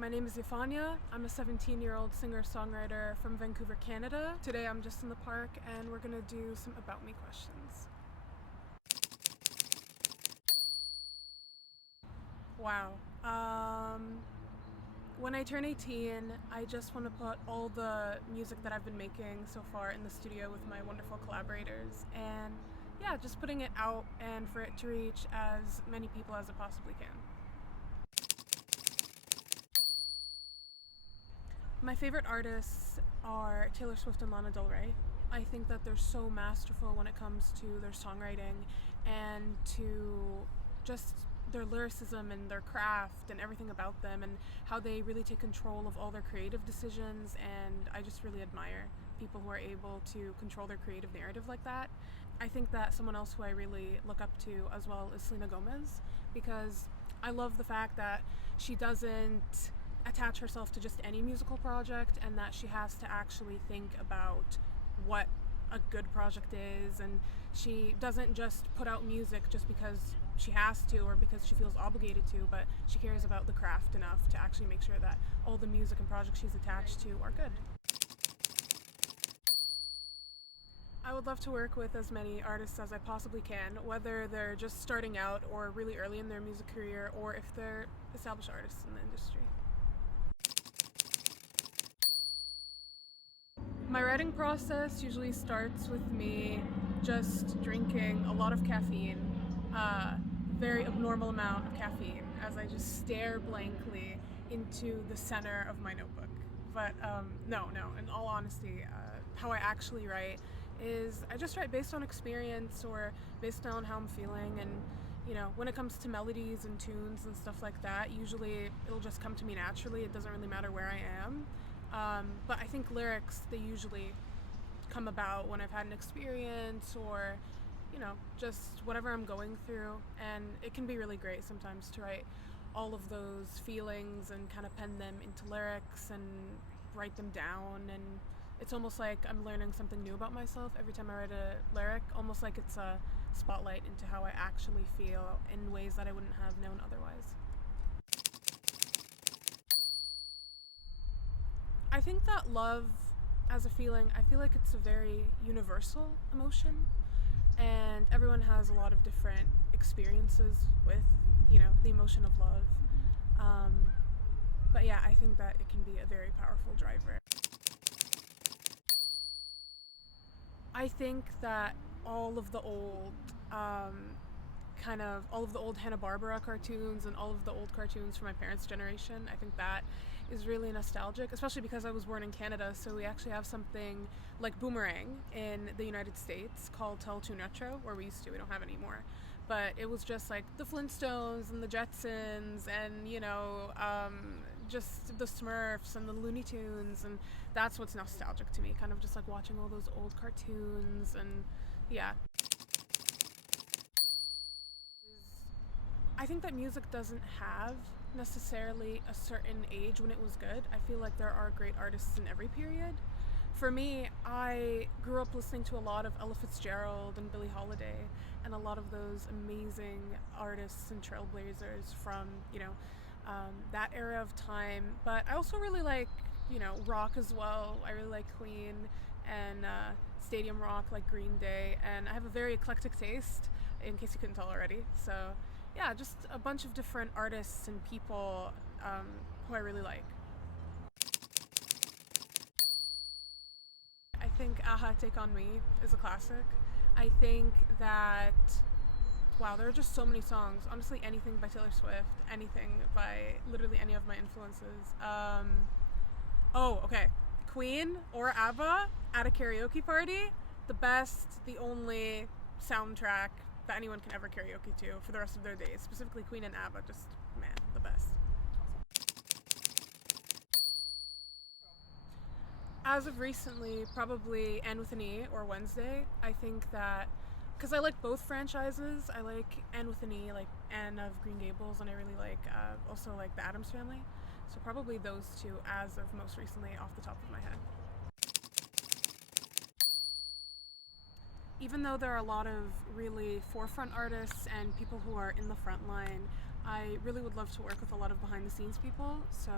My name is Yafania. I'm a 17-year-old singer-songwriter from Vancouver, Canada. Today I'm just in the park and we're gonna do some about me questions. Wow. When I turn 18, I just want to put all the music that I've been making so far in the studio with my wonderful collaborators, and yeah, just putting it out and for it to reach as many people as it possibly can. My favorite artists are Taylor Swift and Lana Del Rey. I think that they're so masterful when it comes to their songwriting and to just their lyricism and their craft and everything about them, and how they really take control of all their creative decisions, and I just really admire people who are able to control their creative narrative like that. I think that someone else who I really look up to as well is Selena Gomez, because I love the fact that she doesn't attach herself to just any musical project, and that she has to actually think about what a good project is, and she doesn't just put out music just because she has to or because she feels obligated to, but she cares about the craft enough to actually make sure that all the music and projects she's attached to are good. I would love to work with as many artists as I possibly can, whether they're just starting out or really early in their music career, or if they're established artists in the industry. My writing process usually starts with me just drinking a lot of caffeine, very abnormal amount of caffeine, as I just stare blankly into the center of my notebook. But no, in all honesty, how I actually write is I just write based on experience or based on how I'm feeling, and when it comes to melodies and tunes and stuff like that, usually it'll just come to me naturally. It doesn't really matter where I am. But I think lyrics, they usually come about when I've had an experience or, just whatever I'm going through. And it can be really great sometimes to write all of those feelings and kind of pen them into lyrics and write them down. And it's almost like I'm learning something new about myself every time I write a lyric, almost like it's a spotlight into how I actually feel in ways that I wouldn't have known otherwise. I think that love as a feeling, I feel like it's a very universal emotion, and everyone has a lot of different experiences with, the emotion of love. But yeah, I think that it can be a very powerful driver. I think that all of the old all of the old Hanna-Barbera cartoons and all of the old cartoons from my parents' generation, I think that is really nostalgic, especially because I was born in Canada, so we actually have something like Boomerang in the United States called Teletoon Retro, where we don't have anymore. But it was just like the Flintstones and the Jetsons and, just the Smurfs and the Looney Tunes, and that's what's nostalgic to me, kind of just like watching all those old cartoons. And yeah. I think that music doesn't have necessarily a certain age when it was good. I feel like there are great artists in every period. For me, I grew up listening to a lot of Ella Fitzgerald and Billie Holiday and a lot of those amazing artists and trailblazers from, that era of time. But I also really like, rock as well. I really like Queen and stadium rock like Green Day, and I have a very eclectic taste, in case you couldn't tell already. So yeah, just a bunch of different artists and people who I really like. I think Aha Take On Me is a classic. I think that, wow, there are just so many songs. Honestly, anything by Taylor Swift, anything by literally any of my influences. Okay. Queen or ABBA at a karaoke party, the best, the only soundtrack that anyone can ever karaoke to for the rest of their days. Specifically Queen and ABBA, just, man, the best. As of recently, probably Anne with an E or Wednesday. I think that, because I like both franchises, I like Anne with an E, like Anne of Green Gables, and I really like also like the Addams Family. So probably those two as of most recently off the top of my head. even though there are a lot of really forefront artists and people who are in the front line, I really would love to work with a lot of behind the scenes people. So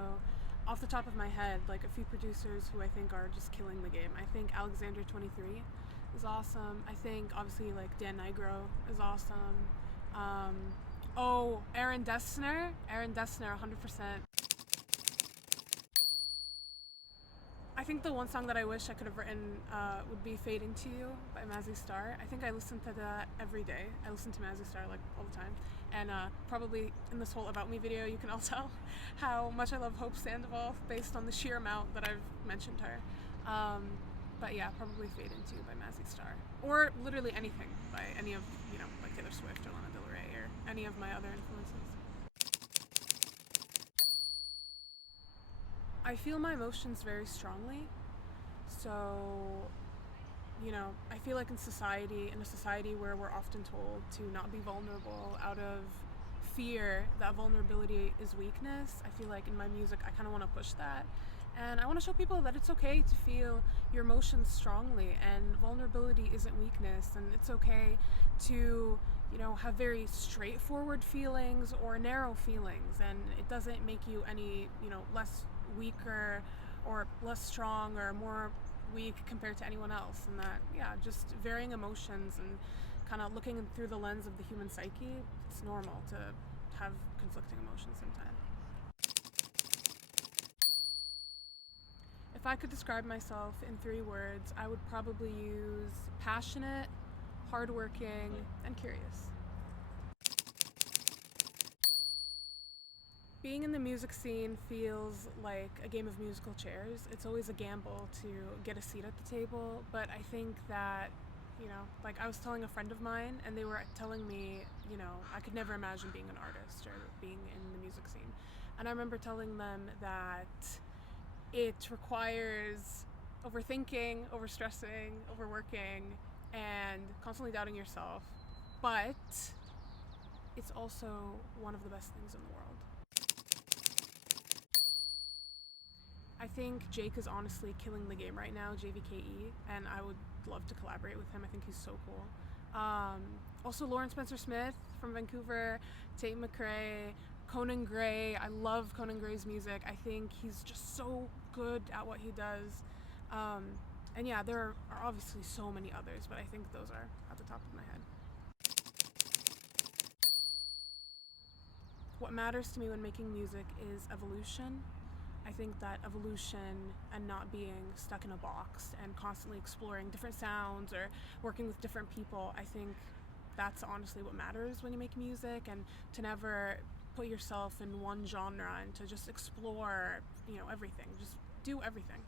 off the top of my head, like a few producers who I think are just killing the game. I think Alexander23 is awesome. I think obviously like Dan Nigro is awesome. Aaron Dessner, 100%. I think the one song that I wish I could have written would be Fade Into You by Mazzy Star. I think I listen to that every day. I listen to Mazzy Star like all the time. And probably in this whole About Me video, you can all tell how much I love Hope Sandoval based on the sheer amount that I've mentioned her. But yeah, probably Fade Into You by Mazzy Star. Or literally anything by any of, like Taylor Swift or Lana Del Rey or any of my other influences. I feel my emotions very strongly. So, I feel like in a society where we're often told to not be vulnerable out of fear that vulnerability is weakness, I feel like in my music I kind of want to push that. And I want to show people that it's okay to feel your emotions strongly, and vulnerability isn't weakness, and it's okay to, have very straightforward feelings or narrow feelings, and it doesn't make you any, less weaker or less strong or more weak compared to anyone else. And that, just varying emotions and kind of looking through the lens of the human psyche, it's normal to have conflicting emotions sometimes. If I could describe myself in 3 words, I would probably use passionate, hardworking, and curious. Being in the music scene feels like a game of musical chairs. It's always a gamble to get a seat at the table, but I think that, like I was telling a friend of mine and they were telling me, I could never imagine being an artist or being in the music scene. And I remember telling them that it requires overthinking, overstressing, overworking, and constantly doubting yourself. But it's also one of the best things in the world. I think Jake is honestly killing the game right now, JVKE, and I would love to collaborate with him. I think he's so cool. Also Lauren Spencer Smith from Vancouver, Tate McRae, Conan Gray. I love Conan Gray's music. I think he's just so good at what he does. And yeah, there are obviously so many others, but I think those are at the top of my head. What matters to me when making music is evolution. I think that evolution and not being stuck in a box and constantly exploring different sounds or working with different people, I think that's honestly what matters when you make music, and to never put yourself in one genre and to just explore, everything. Just do everything.